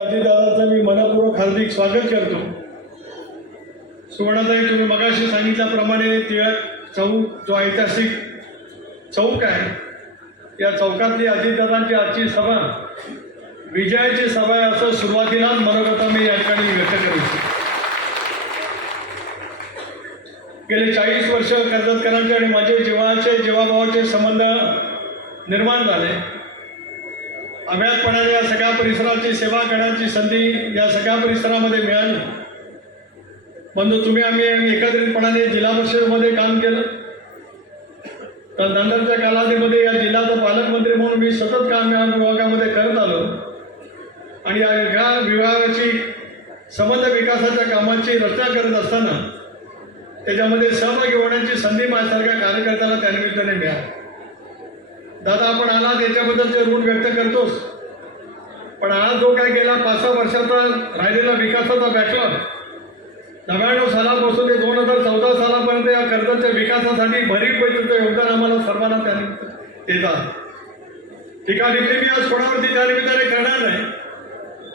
दादाचं मी मनपूर्वक हार्दिक स्वागत करतो. सुवर्णाताई तुम्ही मगाशी सांगितल्याप्रमाणे टिळक चौक जो ऐतिहासिक चौक आहे या चौकातली अजितदादांची आजची सभा विजयाची सभा आहे असं सुरुवातीलाच मनोगता मी या ठिकाणी व्यक्त करू गेले चाळीस वर्ष कर्जतकरांचे आणि माझे जीवाचे जीवाभावाचे संबंध निर्माण झाले. अव्यातपणाने या सगळ्या परिसराची सेवा करण्याची संधी या सगळ्या परिसरामध्ये मिळाली. म्हणजे तुम्ही आम्ही एकत्रितपणाने जिल्हा परिषदेमध्ये काम केलं. तर नंतरच्या कालावधीमध्ये या जिल्ह्याचा पालकमंत्री म्हणून मी सतत काम या विभागामध्ये करत आलो. आणि या या विभागाची संबंध विकासाच्या कामाची रचना करत असताना त्याच्यामध्ये सहभागी होण्याची संधी माझ्यासारख्या कार्यकर्त्याला त्यानिमित्ताने मिळाली. दादा आपण आला त्याच्याबद्दलचे ऋण व्यक्त करतोस. पण आज जो काय गेला पाच सहा वर्षाचा राहिलेला विकासाचा बॅकलॉग नव्याण्णव सालापासून ते दोन हजार चौदा सालापर्यंत या कर्जाच्या विकासासाठी भरीव पैशाचं योगदान आम्हाला सर्वांना त्या देतात टीका टिप्पणी मी आज कोणावरती त्या निमित्ताने करणार नाही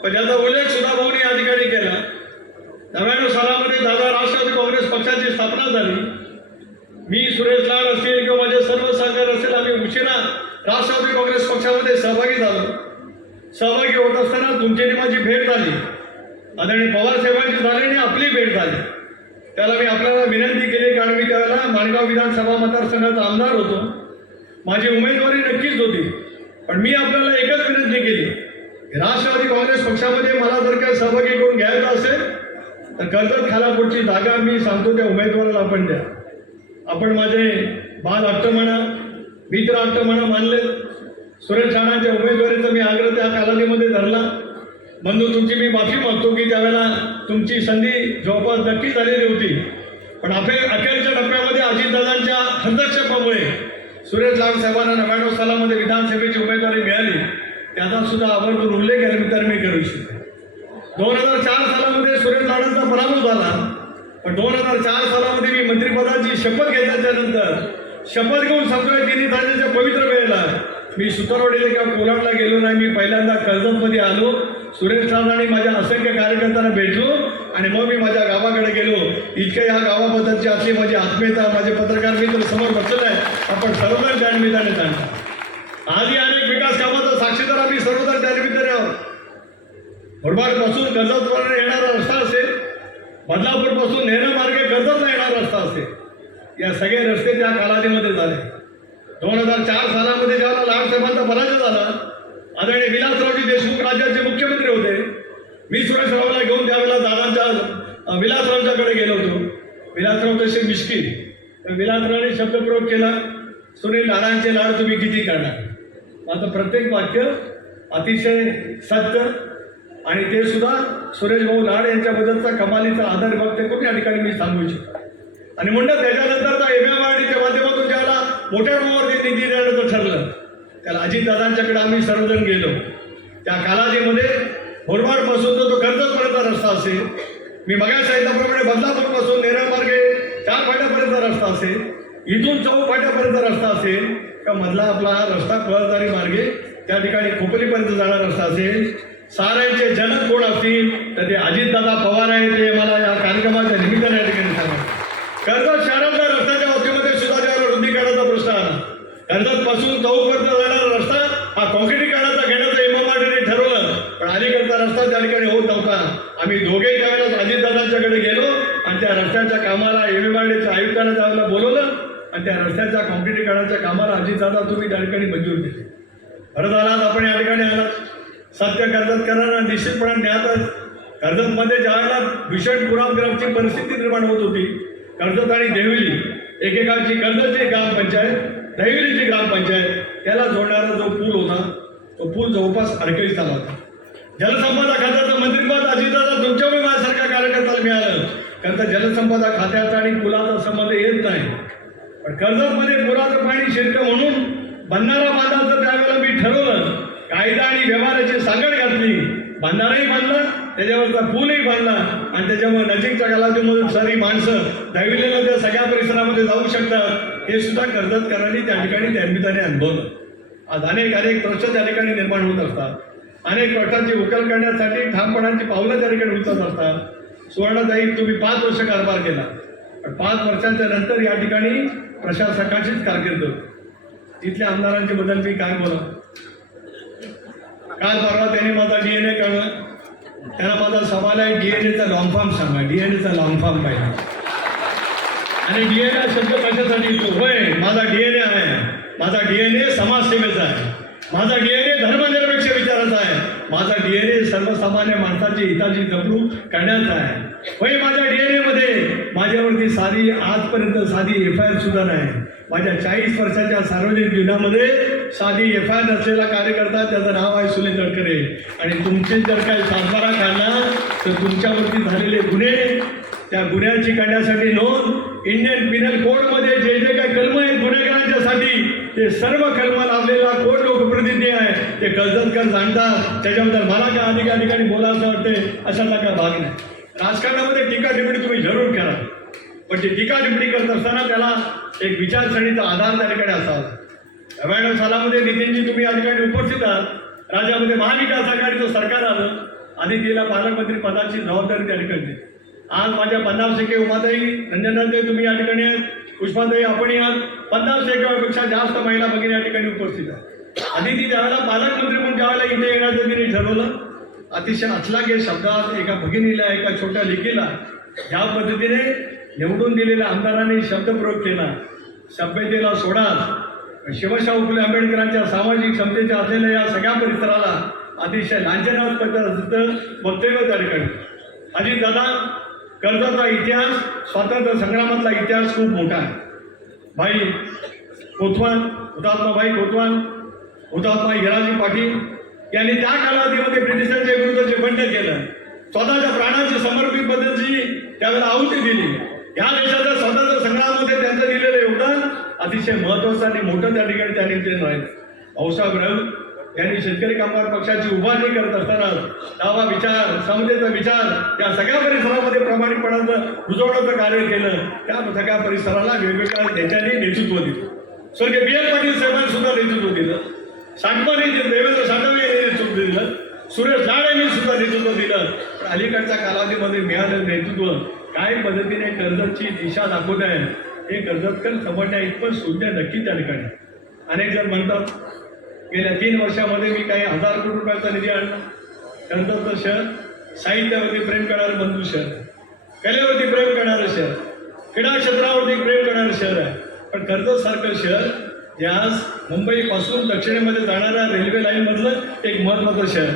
पण याचा उल्लेख सुद्धा भाऊने या ठिकाणी केला. नव्याण्णव सालामध्ये दादा राष्ट्रवादी काँग्रेस पक्षाची स्थापना झाली. मी सुरेश लाड असेल किंवा माझे सर्व सागर असेल आम्ही उशिरा राष्ट्रवादी काँग्रेस पक्षामध्ये सहभागी झालो. सहभागी होत असताना तुमची माझी भेट झाली. आदरणीय पवार साहेबांची झाली आणि आपली भेट झाली. त्याला मी आपल्याला विनंती केली कारण मी त्यावेळेला माणगाव विधानसभा मतदारसंघाचा आमदार होतो. माझी उमेदवारी नक्कीच होती. पण मी आपल्याला एकच विनंती केली. राष्ट्रवादी काँग्रेस पक्षामध्ये मला जर काही सहभागी करून घ्यायचं असेल तर कर्जत खालापूरची जागा मी सांगतो त्या उमेदवाराला आपण द्या. आपण माझे बाल हट्ट म्हणा मित्र हट्ट म्हणा मानले. सुरेश राणाच्या उमेदवारीचा मी आग्रह त्या कालावधीमध्ये धरला. बंधू तुमची मी माफी मागतो की त्यावेळेला तुमची संधी जवळपास नक्की झालेली होती. पण अखेर अखेरच्या टप्प्यामध्ये अजितदादांच्या हस्तक्षेपामुळे सुरेश लाड साहेबांना नव्याण्णव सालामध्ये विधानसभेची उमेदवारी मिळाली. त्याचा सुद्धा आवर्जून उल्लेख आहे निमित्ताने मी करू इच्छितो. दोन हजार चार सालामध्ये सुरेश पण दोन हजार चार सालामध्ये मी मंत्रिपदाची शपथ घेतल्याच्या नंतर शपथ घेऊन सांगतोय गिरी झाल्याच्या पवित्र वेळेला. मी सुतारवाडीला किंवा कोलाडला गेलो नाही मी पहिल्यांदा कर्जतमध्ये आलो. सुरेश आणि माझ्या असंख्य कार्यकर्त्यांना भेटलो आणि मग मी माझ्या गावाकडे गेलो. इतकं या गावाबद्दलची असली माझी आत्मीयता माझे पत्रकार मित्र समोर बसलेलं आहे आपण सर्वजण त्या निमित्ताने जाणतो आजही अनेक विकास कामाचा साक्षीदार आम्ही सर्वजण त्या निमित्ताने आहोत. पासून कर्जतपर्यंत येणारा रस्ता असेल बदलापूरपासून नेरळ मार्गे कर्जतला येणारा रस्ता असेल या सगळे रस्ते त्या कालावधीमध्ये झाले. दोन हजार चार सालामध्ये ज्यावेळेला लाडसाहेबांचा पराजय झाला आदरणीय विलासरावजी देशमुख राज्याचे मुख्यमंत्री होते. मी सुरेशरावला घेऊन त्यावेळेला दादांच्या विलासरावच्याकडे गेलो होतो. विलासराव तसे मिश्किल. तर विलासरावने शब्दप्रयोग केला सुनील लाडांचे लाड तुम्ही किती करणार आता प्रत्येक वाक्य अतिशय सत्य आणि ते सुद्धा सुरेश भाऊ लाड यांच्याबद्दलचा कमालीचा आधार व्यक्त करून या ठिकाणी मी सांगू इच्छितो. आणि म्हणलं त्याच्यानंतरचा डीच्या माध्यमातून ज्याला मोठ्या प्रमाणावरती निधी देण्याचं ठरलं. त्याला अजितदादांच्याकडे आम्ही सर्वजण गेलो. त्या कालावधीमध्ये पासून तर तो कर्जतपर्यंत रस्ता असेल. मी मगा सांगितल्याप्रमाणे बदलापूरपासून नेरळ मार्गे चार फाट्यापर्यंत रस्ता असेल. इथून चौक फाट्यापर्यंत रस्ता असेल. का मधला आपला हा रस्ता कळदारी मार्गे त्या ठिकाणी खोपलीपर्यंत जाणारा रस्ता असेल. साऱ्यांचे जनक कोण असतील तर ते अजितदादा पवार आहे ते मला या कार्यक्रमाच्या निमित्ताने या ठिकाणी सांगा. कर्जत शहरातल्या रस्त्याच्या बाबतीमध्ये सुद्धा त्यावर रुंदीकरणाचा प्रश्न आला. कर्जत पासून चौकपर्यंत जाणारा रस्ता हा कॉन्क्रिटीकरणाचा घेण्याचं इमामाटीने ठरवलं. पण अलीकडचा रस्ता त्या ठिकाणी होत नव्हता. आम्ही दोघेही त्यावेळेला अजितदादांच्याकडे गेलो आणि त्या रस्त्याच्या कामाला एमएमआरडीच्या आयुक्तांना त्यावेळेला बोलवलं आणि त्या रस्त्याच्या कॉन्क्रिटीकरणाच्या कामाला अजितदादा तुम्ही त्या ठिकाणी मंजूर केली परत आलात आपण या ठिकाणी आलात. सत्य कर्जत करणारा निश्चितपणे ज्ञात कर्जतमध्ये ज्यावेळेला भीषण पुराग्रहची परिस्थिती निर्माण होत होती. कर्जत आणि देवली एकेकाची कर्जतची ग्रामपंचायत देविलीची ग्रामपंचायत याला जोडणारा जो पूल होता तो पूल जवळपास अडकळीत आला होता. जलसंपदा खात्याचं मंत्रिपद अजितदादा तुमच्यामुळे माझ्यासारख्या कार्यकर्त्याला मिळालं. कारण तर जलसंपदा खात्याचा आणि पुलाचा संबंध येत नाही. पण कर्जतमध्ये पुराचं पाणी शिरतं म्हणून बंधारा बांधायचं त्यावेळेला मी ठरवलं. कायदा आणि व्यवहाराची सांगड घातली. बंधाराही बांधला त्याच्यावरचा पूलही बांधला. आणि त्याच्यामुळे नजीकच्या कालावधीमधून सारी माणसं दहावीला त्या सगळ्या परिसरामध्ये जाऊ शकतात. हे सुद्धा कर्जतकरांनी त्या ठिकाणी त्या निमित्ताने अनुभवलं. आज अनेक अनेक प्रश्न त्या ठिकाणी निर्माण होत असतात. अनेक प्रश्नांची उकल करण्यासाठी ठामपणाची पावलं त्या ठिकाणी उचलत असतात. सुवर्णताई तुम्ही पाच वर्ष कारभार केला. पण पाच वर्षांच्या नंतर या ठिकाणी प्रशासकाचीच कारकीर्द. तिथल्या आमदारांच्या बद्दल मी काय बोला काल परवा त्यांनी माझा डी एन ए कळलं त्याला माझा सवाल आहे डी एन एचा लॉंग फॉर्म सांगा. एचा लॉंग फॉर्म पाहिजे. आणि डी एन ए शब्द कशासाठी येतो? होय माझा डी एन ए आहे. माझा डी एन ए समाजसेवेचा आहे. माझा डी एन ए धर्मनिरपेक्ष विचाराचा आहे. माझा डी एन ए सर्वसामान्य माणसाची हिताची जपणूक करण्याचा आहे. होय माझ्या डी एन एमध्ये माझ्यावरती साधी आजपर्यंत साधी एफ आय आर सुद्धा नाही. माझ्या चाळीस वर्षाच्या सार्वजनिक जीवनामध्ये साधी एफ आय आर नसलेला कार्यकर्ता त्याचं नाव आहे सुनील तडकरे. आणि तुमचे जर काही सातबारा काढला तर तुमच्यावरती झालेले गुन्हे त्या गुन्ह्याची करण्यासाठी नोंद इंडियन पिनल कोडमध्ये जे जे काही कलम आहेत गुन्हेगारांच्यासाठी ते सर्व कलम लावलेला कोण लोकप्रतिनिधी आहे ते कर्जतकर जाणतात त्याच्याबद्दल मला काय अधिक ठिकाणी बोलायचं वाटते अशातला काय भाग नाही. राजकारणामध्ये टीका टिप्पणी तुम्ही जरूर करा. पण ती टीका टिप्पणी करत असताना त्याला एक विचारसरणीचा आधार त्या ठिकाणी असावा. नव्याण्णव सालामध्ये नितीनजी तुम्ही या ठिकाणी उपस्थित आहात. राज्यामध्ये महाविकास आघाडीचं सरकार आलं आणि तिला पालकमंत्री पदाची जबाबदारी त्या ठिकाणी आज माझ्या पन्नास टक्के उमाताई रंजनराजे तुम्ही या ठिकाणी आहेत. पुष्पाताई आपण आहात. पन्नास टक्केपेक्षा जास्त महिला भगिनी या ठिकाणी उपस्थित आहेत. आणि ती त्यावेळेला पालकमंत्री म्हणून ज्यावेळेला इथे येण्याचं तिने ठरवलं. अतिशय अचलाग्य शब्दात एका भगिनीला एका छोट्या लेखीला ज्या पद्धतीने निवडून दिलेल्या आमदारांनी शब्दप्रयोग केला. सभ्यतेला सोडा. शिवशाहू फुले आंबेडकरांच्या सामाजिक क्षमतेच्या असलेल्या या सगळ्या परिसराला अतिशय लांछनास्पद असं वक्तव्य त्या ठिकाणी. अजित दादा कर्जाचा इतिहास स्वातंत्र्य संग्रामातला इतिहास खूप मोठा आहे. भाई कोतवाल हुतात्मा भाई कोतवाल हुतात्मा हिराजी पाटील यांनी त्या कालावधीमध्ये ब्रिटिशांच्या विरुद्ध जे बंड केलं स्वतःच्या प्राणाची समर्पित पद्धतीची त्यावेळेला आहुती दिली. या देशाच्या स्वातंत्र्य संग्रामामध्ये त्यांचं दिलेलं योगदान अतिशय महत्वाचं आणि मोठं त्या ठिकाणी त्या निमित्ताने राहिलं भाऊसाहेब राऊत यांनी शेतकरी कामगार पक्षाची उभारणी करत असताना दावा विचार समतेचा विचार या सगळ्या परिसरामध्ये प्रामाणिकपणाचं रुजवण्याचं कार्य केलं. त्या सगळ्या परिसराला वेगवेगळ्या नेत्यांनी नेतृत्व दिलं. स्वर्गीय बी एल पाटील साहेबांनी सुद्धा नेतृत्व दिलं. साठवानी देवेंद्र साठवणे यांनी नेतृत्व दिलं. सुरेश लाड यांनी सुद्धा नेतृत्व दिलं. पण अलीकडच्या कालावधीमध्ये मिळालेलं नेतृत्व काय पद्धतीने कर्जतची दिशा दाखवत आहे. हे कर्जतकर समजण्या इतपत शून्य नक्की त्या ठिकाणी अनेक जण म्हणतात गेल्या तीन वर्षामध्ये मी काही हजार कोटी रुपयाचा निधी आणला. कर्जतचं शहर साहित्यावरती प्रेम करणारं बंधू शहर कलेवरती प्रेम करणारं शहर क्रीडा क्षेत्रावरती प्रेम करणारं शहर आहे. पण कर्जत सारखं शहर जे आज मुंबईपासून दक्षिणेमध्ये जाणाऱ्या रेल्वे लाईनमधलं एक महत्त्वाचं शहर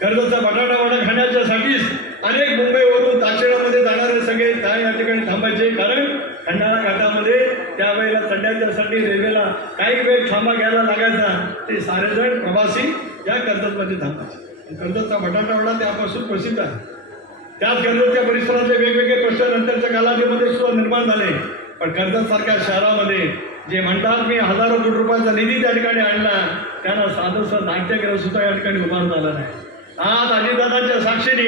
कर्जतचा बटाटा वडा खाण्याच्यासाठीच अनेक मुंबईवरून दक्षिणामध्ये जाणारे सगळे त्या या ठिकाणी थांबायचे. कारण खंडाळा घाटामध्ये त्यावेळेला चढण्याच्यासाठी रेल्वेला काही वेळ थांबा घ्यायला लागायचा. ते सारेजण प्रवासी या कर्जतमध्ये थांबायचे कर्जतचा बटाटावडा त्यापासून प्रसिद्ध आहे. त्याच कर्जतच्या परिसरातले वेगवेगळे प्रश्न नंतरच्या कालावधीमध्ये सुद्धा निर्माण झाले. पण कर्जतसारख्या शहरामध्ये जे म्हणतात मी हजारो कोटी रुपयाचा निधी त्या ठिकाणी आणला त्यांना साधंसं नाट्यग्रह सुद्धा या ठिकाणी उभारून झाला नाही. आज अजितदादांच्या साक्षीने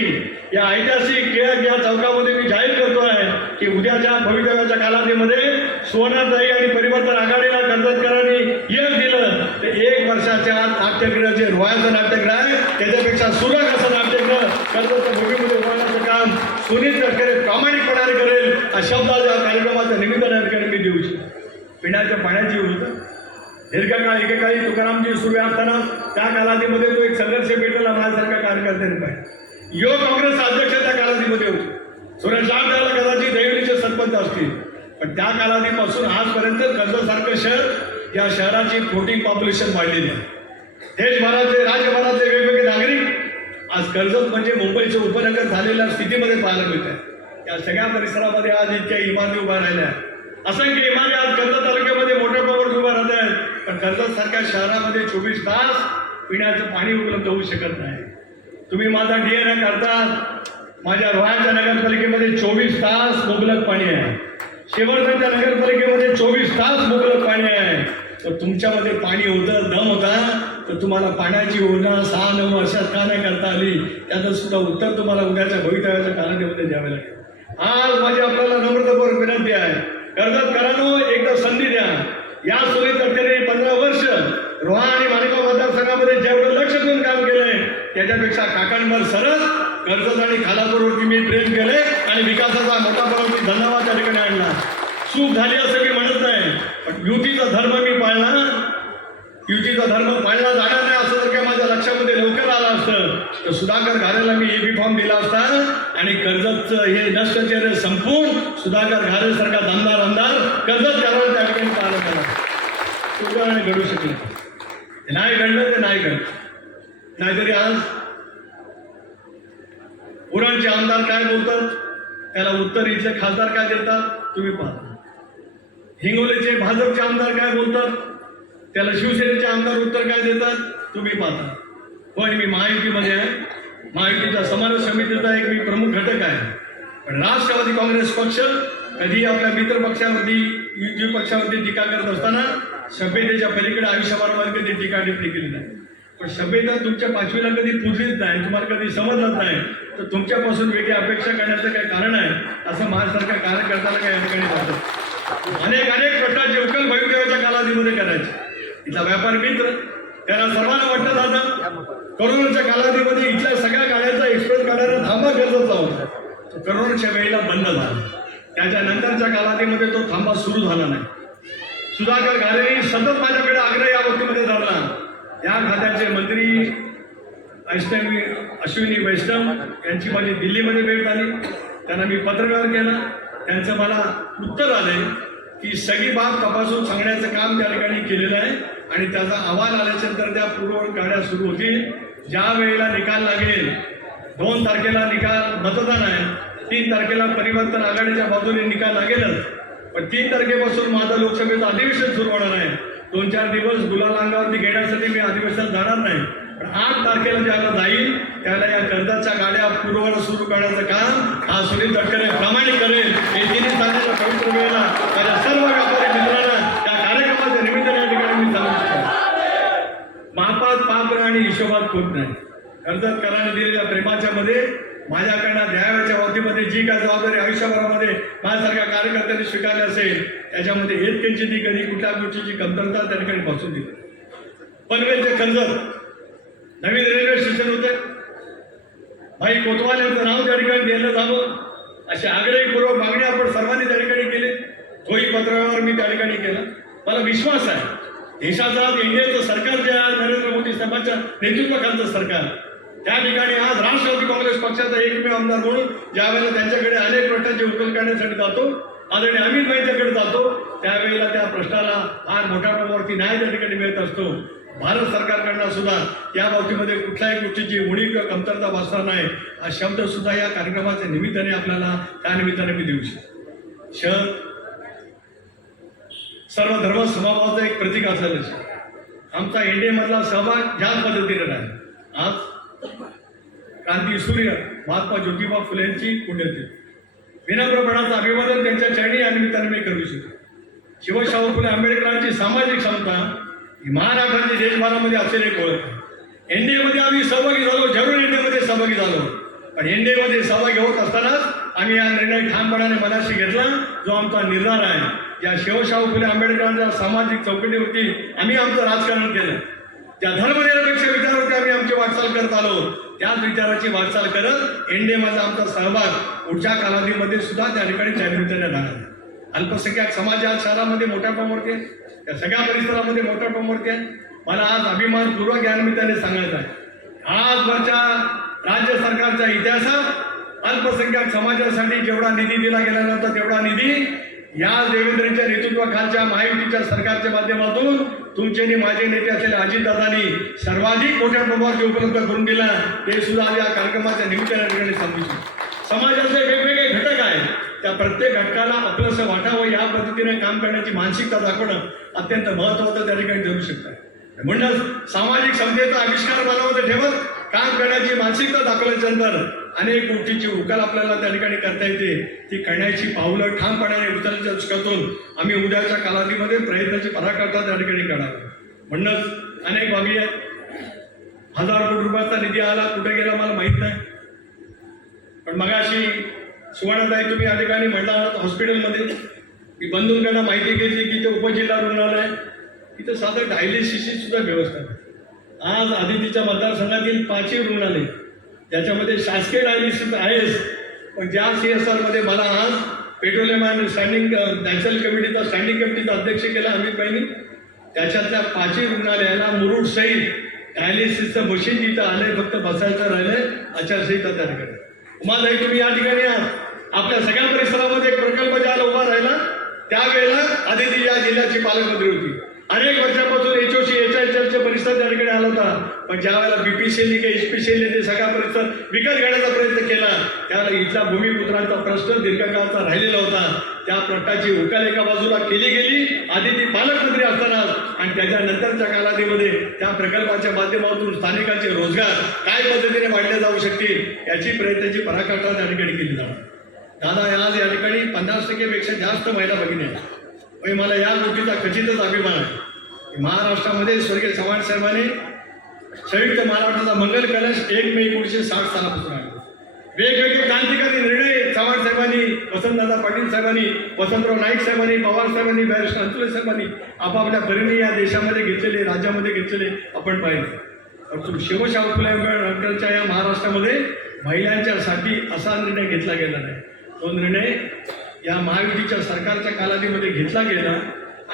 या ऐतिहासिक केळक या चौकामध्ये मी जाहीर करतो आहे की उद्याच्या भवितव्याच्या कालावधीमध्ये सोनाताई आणि परिवर्तन आघाडीला कर्जतकरांनी यश दिलं. तर एक वर्षाच्या आत नाट्यगृह जे रोहाचं नाट्यगृह आहे. त्याच्यापेक्षा सुलभ असं नाट्यगृह कर्जतच्या भूमीमध्ये उभारण्याचं काम सुनील तटकरे प्रामाणिकपणाने करेल. हा शब्दाच्या या कार्यक्रमाच्या निमित्ताने मी देऊ इच्छितो. पिण्याच्या पाण्याची योजना दीर्घकाळ एकेकाळी तुकारामजी सुरू असताना त्या कालावधीमध्ये तो एक संघर्ष पेटलेला माझ्यासारख्या कार्यकर्त्यांनी पाहिजे युवक काँग्रेस अध्यक्ष त्या कालावधीमध्ये होते. सुरेश त्याला कदाचित दैवनीचे सरपंच असतील. पण त्या कालावधीपासून आजपर्यंत कर्जतसारखं शहर या शहराची फ्लोटिंग पॉप्युलेशन वाढलेली आहे. देशभरातले राज्यभरातले वेगवेगळे नागरिक आज कर्जत म्हणजे मुंबईचे उपनगर झालेल्या स्थितीमध्ये पाहायला मिळत आहे या सगळ्या परिसरामध्ये आज इतक्या इमारती उभ्या राहिल्या असंख्य इमारती आज कर्जत तालुक्यामध्ये मोठ्या प्रमाणात उभ्या राहत आहेत. पण कर्जतसारख्या शहरामध्ये चोवीस तास पिण्याचं पाणी उपलब्ध होऊ शकत नाही. तुम्ही माझा डीएनए करता माझ्या रोहाच्या नगरपालिकेमध्ये चोवीस तास मुबलक पाणी आहे. शेवटच्या नगरपालिकेमध्ये चोवीस तास मुबलक पाणी आहे. तर तुमच्यामध्ये पाणी होतं दम होता तर तुम्हाला पाण्याची योजना सहा नऊ वर्षात का नाही करता आली त्याचं सुद्धा उत्तर तुम्हाला उद्याच्या भवितव्याच्या कालावधीमध्ये द्यावे लागेल. आज माझी आपल्याला नम्रतापूर्वक विनंती आहे. कर्जत करानो एकदा संधी द्या. या सोयी तटकरे पंधरा वर्ष रोहा आणि माणगाव मतदारसंघामध्ये जेवढं लक्ष देऊन काम केलंय त्याच्यापेक्षा काकांवर सरस कर्जत आणि खालापूरवरती मी प्रेम केले आणि विकासाचा मोठा मी धन्यवाद त्या ठिकाणी आणला. चूक झाली असं मी म्हणत नाही पण युतीचा धर्म मी पाळला युतीचा धर्म पाळला जाणार नाही असं जर काय माझ्या लक्षामध्ये लवकर आलं असतं तर सुधाकर घारेला मी एबी फॉर्म दिला असता आणि कर्जत हे नष्टचर्य संपून सुधाकर घारे सारखा दमदार आमदार कर्जत करायला त्या ठिकाणी पाहिलं घडू शकले. ते नाही घडलं ते नाही घडलं. नाहीतरी आज उरणचे आमदार काय बोलतात? त्याला उत्तर इथले खासदार काय देतात? तुम्ही पाहता हिंगोलीचे भाजपचे आमदार काय बोलतात? त्याला शिवसेनेचे आमदार उत्तर काय देतात? तुम्ही पाहता पण मी महायुतीमध्ये आहे. महायुतीचा समन्वय समितीचा एक मी प्रमुख घटक आहे. पण राष्ट्रवादी काँग्रेस पक्ष कधी आपल्या मित्र पक्षावरती युती पक्षावरती टीका करत असताना सभ्यतेच्या पलीकडे आयुष्यभरामध्ये कधी टीका टिप्पणी केली नाही. पण सभ्यता तुमच्या पाचवीला कधी पुजलीच नाही तुम्हाला कधी समजलंच नाही. तर तुमच्यापासून वेगळी अपेक्षा करण्याचं काय कारण आहे असं माझ्यासारख्या कार्यकर्त्याला काही या ठिकाणी वाटत. अनेक अनेक प्रकारचे उकल भविदेवाच्या कालावधीमध्ये करायचे. इथला व्यापार मित्र त्याला सर्वांना वाटत आता करोनाच्या कालावधीमध्ये इथल्या सगळ्या गाड्यांचा एक्सप्रेस गाड्यांना थांबा गरजेचा होता. करोनाच्या वेळेला बंद झाला. त्याच्या नंतरच्या कालावधीमध्ये तो थांबा सुरू झाला नाही. सुधाकर घालेनी सतत माझ्याकडे आग्रह या बाबतीमध्ये धरला. या खात्याचे मंत्री अष्टमी अश्विनी वैष्णव यांची माझी दिल्लीमध्ये भेट झाली. त्यांना मी पत्रव्यवहार केला. त्यांचं मला उत्तर आले की सगळी बाब तपासून सांगण्याचं काम त्या ठिकाणी केलेलं आहे. आणि त्याचा अहवाल आल्याच्यानंतर त्या पूर्व गाड्या सुरू होतील. ज्या वेळेला निकाल लागेल दोन तारखेला निकाल मतदान आहे तीन तारखेला परिवर्तन आघाडीच्या बाजूने निकाल लागेलच. पण तीन तारखेपासून माझं लोकसभेचं अधिवेशन सुरू होणार आहे. दोन चार दिवस गुलाल अंगावरती घेण्यासाठी मी अधिवेशन जाणार नाही. पण आठ तारखेला ज्याला जाईल त्याला या कर्जाच्या गाड्या पूर्ववर सुरू करण्याचं काम हा सुनील तटकरे प्रामाणिक करेल. हे तिन्ही तारखेला पवित्र वेळेला माझ्या सर्व व्यापारी मित्रांना त्या कार्यक्रमाच्या निमित्ताने या ठिकाणी मी सांगू शकतो महापात पाप आणि हिशोबात खूप नाही. कर्जतकरांनी दिलेल्या प्रेमाच्या मध्ये माझ्याकडनं द्याव्याच्या बाबतीमध्ये जी काय जबाबदारी आयुष्यभरामध्ये माझ्यासारख्या कार्यकर्त्यांनी स्वीकारली असेल त्याच्यामध्ये एक किंचित कधी कुठल्या गोष्टीची कमतरता त्या ठिकाणी बसून दिली पनवेलचे कर्जत नवीन रेल्वे स्टेशन होते. भाई कोतवाल यांचं नाव त्या ठिकाणी द्यायला जावं. असे आग्रहीपूर्वक मागणी आपण सर्वांनी त्या ठिकाणी केली. तोही पत्रावर मी त्या ठिकाणी केला. मला विश्वास आहे. देशाचं आज इंडियाचं सरकार जे आहे नरेंद्र मोदी साहेबांच्या नेतृत्वाखालचं सरकार. त्या ठिकाणी आज राष्ट्रवादी काँग्रेस पक्षाचा एकमेव आमदार म्हणून ज्यावेळेला त्यांच्याकडे अनेक प्रश्नांची उकल करण्यासाठी जातो आदरणीय अमित भाईच्याकडे जातो त्यावेळेला त्या प्रश्नाला फार मोठ्या प्रमाणावरती न्याय त्या ठिकाणी मिळत असतो. भारत सरकारकडनं सुद्धा या बाबतीमध्ये कुठल्याही गोष्टीची उणी किंवा कमतरता भासणार नाही. हा शब्द सुद्धा या कार्यक्रमाच्या निमित्ताने आपल्याला त्या निमित्ताने मी देऊ शकतो. शहर सर्व धर्म समभावाचं एक प्रतीक असायला आमचा इंडियामधला सहभाग याच पद्धतीनं आहे आज क्रांती सूर्य महात्मा ज्योतिबा फुलेंची पुण्यती विनाप्रमाणाचं अभिवादन त्यांच्या चरणी या निमित्ताने मी करू इच्छितो. शिवशाहू फुले आंबेडकरांची सामाजिक क्षमता ही महाराष्ट्राची देशभरामध्ये असलेली एक ओळख. आहे एनडीएमध्ये आम्ही सहभागी झालो जरूर एनडीएमध्ये सहभागी झालो. पण एनडीएमध्ये सहभागी होत असतानाच आम्ही हा निर्णय ठामपणाने मनाशी घेतला जो आमचा निर्धार आहे. या शिवशाहू फुले आंबेडकरांच्या सामाजिक चौकटीवरती आम्ही आमचं राजकारण केलं. त्या धर्मनिरपेक्ष विचारावरती आम्ही आमची वाटचाल करत आलो. त्याच विचाराची वाटचाल करत एनडीएमध्ये आमचा सहभाग पुढच्या कालावधीमध्ये सुद्धा त्या ठिकाणी त्यानिमित्ताने राहणार अल्पसंख्याक समाज आज शहरामध्ये मोठ्या प्रमाणावरती आहे. त्या सगळ्या परिसरामध्ये मोठ्या प्रमाणावरती आहे. मला आज अभिमानपूर्वक या निमित्ताने सांगायचं आहे. आजवरच्या राज्य सरकारच्या इतिहासात अल्पसंख्याक समाजासाठी जेवढा निधी दिला गेला नव्हता तेवढा निधी या देवेंद्रच्या नेतृत्वाखालच्या महायुतीच्या सरकारच्या माध्यमातून तुमचे आणि माझे नेते असलेले अजितदादांनी सर्वाधिक मोठ्या प्रमाणात उपलब्ध करून दिला ते सुद्धा आज या कार्यक्रमाच्या निमित्ताने या ठिकाणी सांगू शकतो समाजाचे वेगवेगळे घटक आहेत. त्या प्रत्येक घटकाला आपलंसं वाटावं या पद्धतीने काम करण्याची मानसिकता दाखवणं अत्यंत महत्वाचं त्या ठिकाणी ठरू शकतं. म्हणूनच सामाजिक समतेचा आविष्कार मनामध्ये ठेवत काम करण्याची मानसिकता दाखवल्याच्या नंतर अनेक गोष्टीची उकल आपल्याला त्या ठिकाणी करता येते. ती करण्याची पावलं ठामपणाने उचलच्या दृष्टीतून आम्ही उद्याच्या कालावधीमध्ये प्रयत्नाची पराकाष्ठा त्या ठिकाणी करावी म्हणूनच अनेक बाबी आहेत. हजार कोटी रुपयाचा निधी आला कुठे गेला मला माहीत नाही. पण मगाशी सुवर्णताई तुम्ही या ठिकाणी म्हटला आहात हॉस्पिटलमध्ये. मी बंधूंकडनं माहिती घेतली की इथे उपजिल्हा रुग्णालय इथं साधं डायलिसिसची सुद्धा व्यवस्था आहे. आज आदितीच्या मतदारसंघातील पाचही रुग्णालय ज्याच्यामध्ये शासकीय डायलिसिस आहेच पण ज्या सी एस आरमध्ये मला आज पेट्रोलियम आणि स्टँडिंग नॅशनल कमिटीचा स्टँडिंग कमिटीचा अध्यक्ष केला अमित भाईनी. त्याच्यातल्या पाचही रुग्णालयाला मुरुड सहित डायलिसिसचं मशीन जिथं आलंय फक्त बसायचं राहिलंय आचारसंहिता तयार करा उमाताई तुम्ही या ठिकाणी आहात आपल्या सगळ्या परिसरामध्ये एक प्रकल्प ज्याला उभा राहिला त्यावेळेला आदिती या जिल्ह्याची पालकमंत्री होती. अनेक वर्षापासून एचओसी एच आय चे परिसर त्याकडे ठिकाणी आला होता. पण ज्या वेळेला बीपीसीएलनी किंवा एचपीसीएलनी ते सगळा परिसर विकत घेण्याचा प्रयत्न केला त्यावेळेला इथला भूमिपुत्रांचा प्रश्न दीर्घकाळचा राहिलेला होता. त्या प्रश्नाची उकाल एका बाजूला केली गेली आधी ती पालकमंत्री असताना आणि त्याच्यानंतरच्या कालावधीमध्ये त्या प्रकल्पाच्या माध्यमातून स्थानिकांचे रोजगार काय पद्धतीने वाढले जाऊ शकतील याची प्रयत्नाची पराकाष्ठा त्या ठिकाणी केली जाणार. दादा आज या ठिकाणी पन्नास टक्केपेक्षा जास्त महिला भगिनी आहेत. आणि मला या गोष्टीचा खचितच अभिमान आहे. की महाराष्ट्रामध्ये स्वर्गीय चव्हाण साहेबांनी संयुक्त महाराष्ट्राचा मंगल कलश एक मे एकोणीसशे साठ सालापासून आहे वेगवेगळे क्रांतिकारी निर्णय चव्हाण साहेबांनी वसंतदादा पाटील साहेबांनी वसंतराव नाईक साहेबांनी पवार साहेबांनी बॅरिस्टर अंतुले साहेबांनी आपापल्या परीने या देशामध्ये घेतलेले राज्यामध्ये घेतलेले आपण पाहिले. परंतु शिवशाहू फुले या महाराष्ट्रामध्ये महिलांच्यासाठी असा निर्णय घेतला गेला नाही. तो निर्णय या महायुतीच्या सरकारच्या कालावधीमध्ये घेतला गेला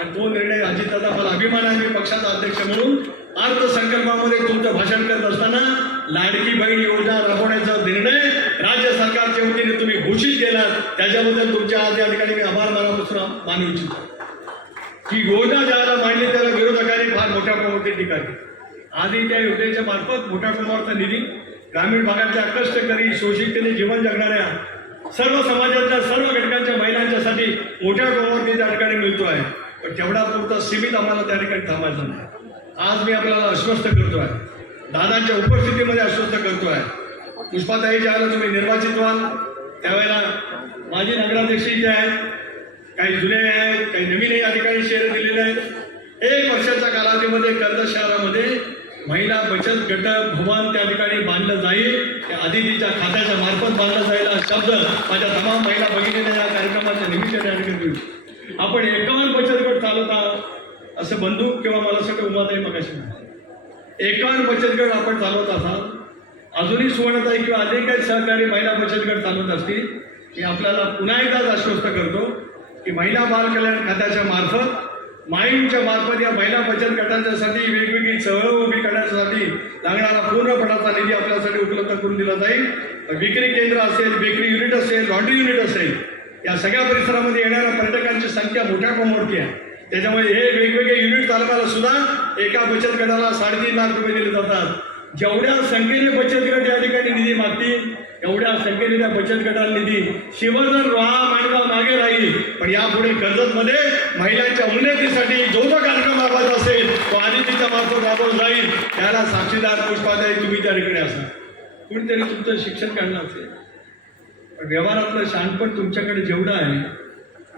आणि तो निर्णय अजितदादा मला अभिमान आहे मी पक्षाचा अध्यक्ष म्हणून अर्थसंकल्पामध्ये तुमचं भाषण करत असताना लाडकी बहीण योजना राबवण्याचा निर्णय राज्य सरकारच्या वतीने तुम्ही घोषित केला त्याच्याबद्दल तुमच्या आज या ठिकाणी मी आभार मनापासून मानू इच्छितो. ही योजना ज्याला मांडली त्याला विरोधकांनी फार मोठ्या प्रमाणात टीका केली. आधी त्या योजनेच्या मार्फत मोठ्या प्रमाणाचा निधी ग्रामीण भागातल्या कष्टकरी शोषितेने जीवन जगणाऱ्या सर्व समाजातल्या सर्व घटकांच्या मोठ्या प्रमाणात त्या ठिकाणी मिळतो आहे पण तेवढा पुरता सीमित आम्हाला त्या ठिकाणी थांबायचं नाही. आज मी आपल्याला अस्वस्थ करतो आहे दादांच्या उपस्थितीमध्ये अस्वस्थ करतो आहे पुष्पाताई ज्यावेळेला तुम्ही निर्वाचित व्हाल. त्यावेळेला माजी नगराध्यक्ष जे आहेत. काही जुने आहेत काही नवीनही या ठिकाणी दिलेले आहेत. एक वर्षाच्या कालावधीमध्ये कर्जत शहरामध्ये महिला बचत गट भवन त्या ठिकाणी बांधलं जाईल. त्या आदितीच्या खात्याच्या मार्फत बांधलं जाईल शब्द माझ्या तमाम महिला भगिनीने या कार्यक्रमाच्या निमित्ताने या ठिकाणी आपण एकावन्न बचत गट चालवत आहात असं बंधू किंवा मला सगळं उमाताई मगाशी एकावन्न बचत गट आपण चालवत असाल. अजूनही सुवर्णताई किंवा अनेक काही सहकारी महिला बचत गट चालवत असतील. मी आपल्याला पुन्हा एकदाच आश्वस्त करतो की महिला बाल कल्याण खात्याच्या मार्फत माईंच्या मार्फत या महिला बचत गटांच्यासाठी वेगवेगळी चळवळ उभी करण्यासाठी लागणारा पूर्णपणाचा निधी आपल्यासाठी उपलब्ध करून दिला जाईल. विक्री केंद्र असेल बेकरी युनिट असेल लॉन्ड्री युनिट असेल या सगळ्या परिसरामध्ये येणाऱ्या पर्यटकांची संख्या मोठ्या प्रमाणावरती आहे. त्याच्यामुळे हे वेगवेगळे युनिट चालकाला सुद्धा एका बचत गटाला साडेतीन लाख रुपये दिले जातात. जेवढ्या संख्येने बचत गट या ठिकाणी निधी मागतील एवढ्या संख्येने त्या बचत गटाला निधी. शिवजन रोहा माणगाव मागे राहील. पण यापुढे कर्जतमध्ये महिलांच्या उन्नतीसाठी जो जो कार्यक्रम राबवायचा असेल तो आदितीच्या मार्फत राबवला जाईल. त्याला साक्षीदार पुष्पादाई तुम्ही त्या ठिकाणी असाल कुणीतरी तुमचं शिक्षण काढलं असेल. पण व्यवहारातलं शहाणपण तुमच्याकडे जेवढं आहे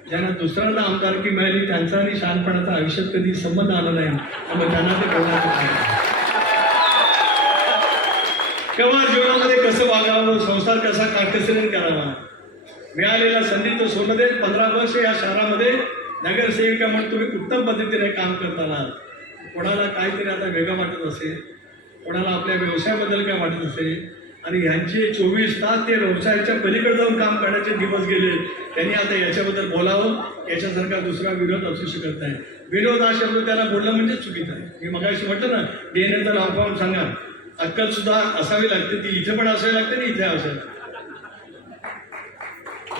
ज्यांना दुसऱ्यांना आमदारकी मिळाली त्यांचा आणि शहाणपणाचा आयुष्यात कधी संबंध आला नाही. त्यामुळे त्यांना ते कळणार तेव्हा केव्हा जीवनामध्ये कसं वागावं संसार कसा काटकसरीने करावा. मिळालेल्या संधीचं सोनं देत पंधरा वर्ष या शहरामध्ये नगरसेविका म्हणून तुम्ही उत्तम पद्धतीने काम करताना. कोणाला काहीतरी आता वेगळं वाटत असेल कोणाला आपल्या व्यवसायाबद्दल काय वाटत असेल आणि ह्यांचे चोवीस तास ते व्यवसायाच्या पलीकडे जाऊन काम करण्याचे दिवस गेले त्यांनी आता याच्याबद्दल बोलावं याच्यासारखा दुसरा विरोध असू शकत नाही विरोध हा शब्द त्याला बोलणं म्हणजे चुकीचं आहे. मी मगाशी म्हटलं ना डीएनएचा नाव पाहून सांगा. अक्कल सुद्धा असावी लागते ती इथे पण असावी लागते आणि इथे असावी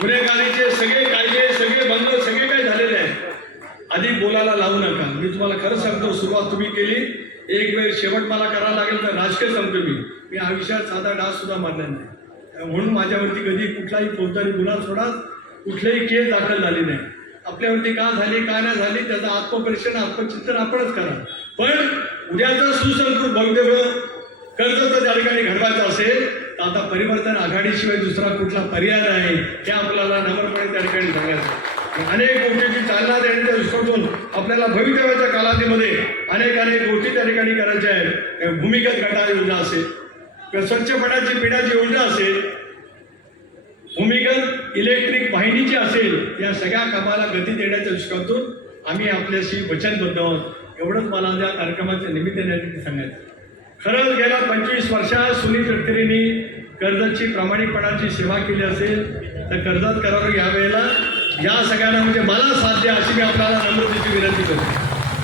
गुन्हेगारीचे सगळे कायदे सगळे बंद सगळे काही झालेले आहेत. अधिक बोलायला लावू नका. मी तुम्हाला खरं सांगतो सुरुवात तुम्ही केली. एक वेळ शेवट मला करावा लागेल तर राजकीय सांगतो मी. मी हा विषयात साधा डास सुद्धा मारला नाही. म्हणून माझ्यावरती कधी कुठलाही फौजदारी गुन्हा सोडा कुठलेही केस दाखल झाली नाही. आपल्यावरती का झाली का नाही झाली त्याचं आत्मपरीक्षण आत्मचिंतन आपणच करा. पण उद्याचं सुसंस्कृत भवितव्य कर्ज जर त्या ठिकाणी घडवायचं असेल तर आता परिवर्तन आघाडीशिवाय दुसरा कुठला पर्याय नाही हे आपल्याला नम्रपणे त्या ठिकाणी सांगायचं अनेक गोष्टीची चालना देण्याच्या दृष्टीतून आपल्याला भवितव्याच्या कालावधीमध्ये अनेक अनेक गोष्टी त्या ठिकाणी करायच्या आहेत. भूमिगत गटा योजना असेल किंवा स्वच्छ पाण्याची पिण्याची योजना असेल भूमिगत इलेक्ट्रिक वाहिनीची असेल या सगळ्या कामाला गती देण्याच्या दृष्टीतून आम्ही आपल्याशी वचनबद्ध आहोत. एवढंच मला त्या कार्यक्रमाच्या निमित्ताने सांगायचं खरंच गेल्या पंचवीस वर्षात सुनील तटकरेंनी कर्जतची प्रामाणिकपणाची सेवा केली असेल तर कर्जत करावर यावेळेला या सगळ्यांना म्हणजे मला साथ द्या अशी मी आपल्याला नम्रतेची विनंती करतो.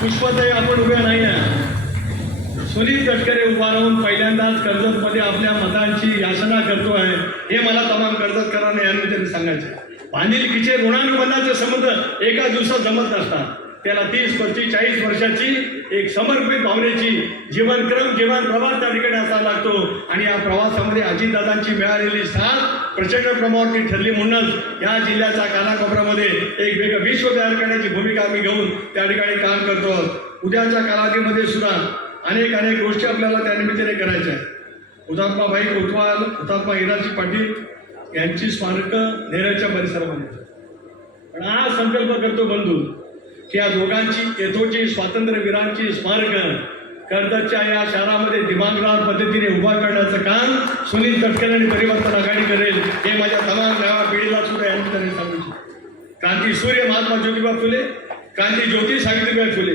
पुष्पताई आपण उभ्या नाही आहे. सुनील तटकरे उभा राहून पहिल्यांदाच कर्जतमध्ये आपल्या मतांची याचना करतो आहे. हे मला तमाम कर्जतकरांना यांनी म्हणजे त्यांनी सांगायचे. बांधिलकीचे ऋणानुबंधाचे संबंध एका दिवसात जमत नसतात. त्याला तीस पस्तीस चाळीस वर्षाची एक समर्पित भावनेची जीवनक्रम जीवन प्रवास त्या ठिकाणी असावा लागतो. आणि या प्रवासामध्ये अजितदादांची मिळालेली साथ प्रचंड प्रमाणावरती ठरली म्हणूनच या जिल्ह्याच्या कानाकोपऱ्यामध्ये एक वेगळं विश्व तयार करण्याची भूमिका आम्ही घेऊन त्या ठिकाणी काम करतो. आहोत उद्याच्या कालावधीमध्ये सुद्धा अनेक अनेक गोष्टी आपल्याला त्यानिमित्ताने करायच्या आहेत. हुतात्माबाई कोतवाल हुतात्मा हिराजी पाटील यांची स्मारकं नेरळच्या परिसरामध्ये. पण आज संकल्प करतो बंधू या दोघांची येथोची स्वातंत्र्यवीरांची स्मारकं कर्जतच्या या शहरामध्ये दिमागदार पद्धतीने उभा करण्याचं काम सुनील तटकरे आणि परिवर्तन आघाडी करेल हे माझ्या तमाम नव्या पिढीला सुद्धा या निमित्ताने सांगू शकतो क्रांती सूर्य महात्मा ज्योतिबा फुले क्रांती ज्योती सावित्रीबाई फुले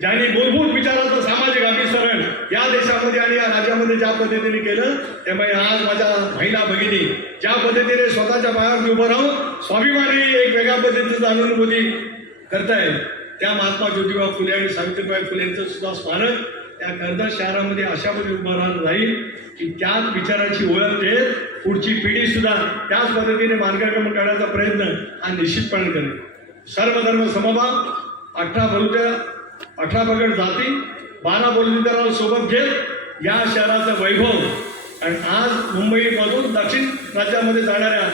ज्यांनी मूलभूत विचाराचं सामाजिक अभिसरण या देशामध्ये आणि या राज्यामध्ये ज्या पद्धतीने केलं त्यामुळे आज माझ्या महिला भगिनी ज्या पद्धतीने स्वतःच्या पायावर उभं राहून स्वाभिमानी एक वेगळ्या पद्धतीचं अनुभूती करतायत त्या महात्मा ज्योतिबा फुले आणि सावित्रीबाई फुलेंचं सुद्धा स्मारक त्या कर्जत शहरामध्ये अशा पद्धतीने उभं राहून राहील की त्याच विचाराची ओळख देत पुढची पिढी सुद्धा त्याच पद्धतीने मार्गक्रमण करण्याचा प्रयत्न हा निश्चितपणे करेल. सर्व धर्म समभाव अठरा बलुद्या अठरा पगड जाती बारा बोलविदाराला सोबत घेत या शहराचं वैभव आणि आज मुंबईमधून दक्षिण राज्यामध्ये जाणाऱ्या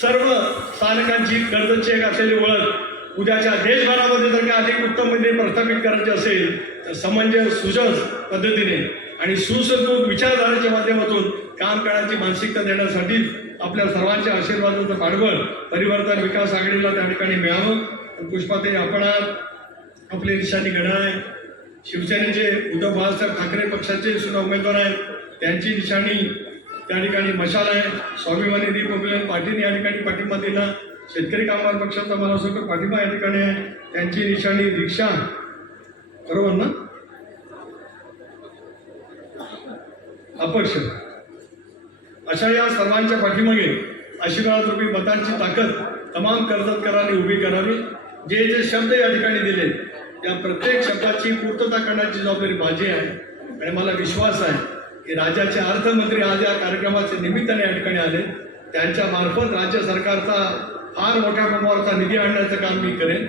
सर्व स्थानकांची कर्जतची एक असलेली ओळख उद्याच्या देशभरामध्ये जर का अधिक उत्तम म्हणजे प्रस्थापित करायचे असेल तर समंजस सुजस पद्धतीने आणि सुसंस्कृत विचारधारेच्या माध्यमातून काम करण्याची मानसिकता देण्यासाठी आपल्या सर्वांच्या आशीर्वादाचं पाठबळ परिवर्तन विकास आघाडीला त्या ठिकाणी मिळावं. पुष्पाताई आपण आपले निशाणी घड्याळ आहे शिवसेनेचे उद्धव बाळासाहेब ठाकरे पक्षाचे सुद्धा उमेदवार आहेत. त्यांची निशाणी त्या ठिकाणी मशाल आहे. स्वाभिमानी रिपब्लिकन पार्टीने या ठिकाणी पाठिंबा दिला शेतकरी कामगार पक्षाचा मला असं पाठिंबा या ठिकाणी आहे. त्यांची निशाणी रिक्षा बरोबर ना? अपक्ष. अशा या सर्वांच्या पाठीमागे आशीर्वादरूपी मतांची ताकद तमाम कर्जतकरांनी उभी करावी. जे जे शब्द या ठिकाणी दिले या प्रत्येक शब्दाची पूर्तता करण्याची जबाबदारी माझी आहे. आणि मला विश्वास आहे की राज्याचे अर्थमंत्री आज या कार्यक्रमाच्या निमित्ताने या ठिकाणी आले. त्यांच्या मार्फत राज्य सरकारचा फार मोठ्या प्रमाणावरचा निधी आणण्याचं काम मी करेन.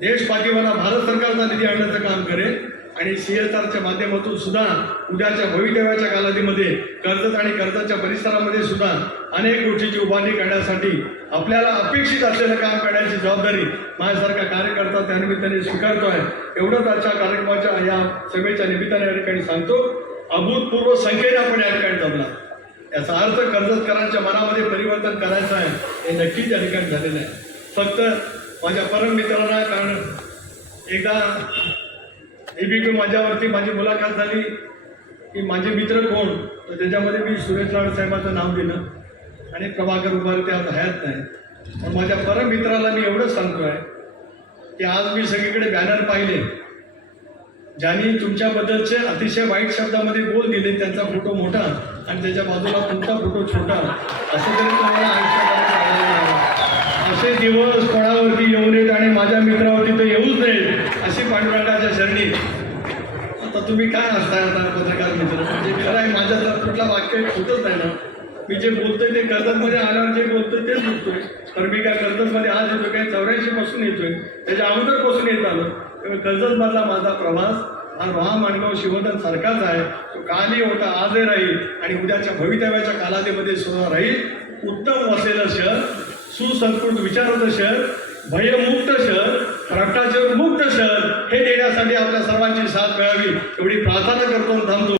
देश पाठीमाला भारत सरकारचा निधी आणण्याचं काम करेन. आणि सी एस आरच्या माध्यमातून सुद्धा उद्याच्या भवितव्याच्या कालावधीमध्ये कर्जत आणि कर्जतच्या परिसरामध्ये सुद्धा अनेक गोष्टीची उभारणी करण्यासाठी आपल्याला अपेक्षित असलेलं काम करण्याची जबाबदारी माझ्यासारखा कार्यकर्ता त्यानिमित्ताने स्वीकारतो आहे एवढंच आजच्या कार्यक्रमाच्या या सभेच्या निमित्ताने या ठिकाणी सांगतो. अभूतपूर्व संख्येने आपण या ठिकाणी जमला याचा अर्थ कर्जतकरांच्या मनामध्ये परिवर्तन करायचं आहे हे नक्कीच या ठिकाणी झालेलं आहे. फक्त माझ्या परम मित्रांना कारण एकदा एबीपी माझ्यावरती माझी मुलाखत झाली की माझे मित्र कोण तर त्याच्यामध्ये मी सुरेश लाड साहेबांचं नाव दिलं आणि प्रभाकर उभार ते आज हयात नाही. पण माझ्या परम मित्राला मी एवढंच सांगतोय की आज मी सगळीकडे बॅनर पाहिले ज्यांनी तुमच्याबद्दलचे अतिशय वाईट शब्दामध्ये बोल दिले त्यांचा फोटो मोठा. आणि त्याच्या बाजूला तुमचा फोटो छोटा? असं तरी तुम्हाला आयुष्यात असे दिवस कोणावरती येऊ नयेत आणि माझ्या मित्रावरती तर येऊच नयेत अशी पांडुरंगाच्या शरणी. आता तुम्ही काय असताय आता पत्रकार मित्र? म्हणजे खरं आहे माझ्या तर कुठला वाक्य होतच नाही ना. मी जे बोलतोय ते कर्जतमध्ये आल्यावर जे बोलतोय तेच बोलतोय. तर मी काय कर्जतमध्ये आज येतो काय चौऱ्याऐंशी पासून येतोय. त्याच्या अगोदरपासून येत आलो त्यामुळे कर्जतमधला माझा प्रवास हा महामानगाव माणगाव शिवधन सारखाच आहे. कालही होता आजही राहील. आणि उद्याच्या भवितव्याच्या कालावधीमध्ये सुद्धा राहील. उत्तम वसलेलं शहर सुसंस्कृत विचाराचं शहर भयमुक्त शहर भ्रष्टाचार मुक्त शहर हे देण्यासाठी आपल्या सर्वांची साथ मिळावी एवढी प्रार्थना करतो थांबतो.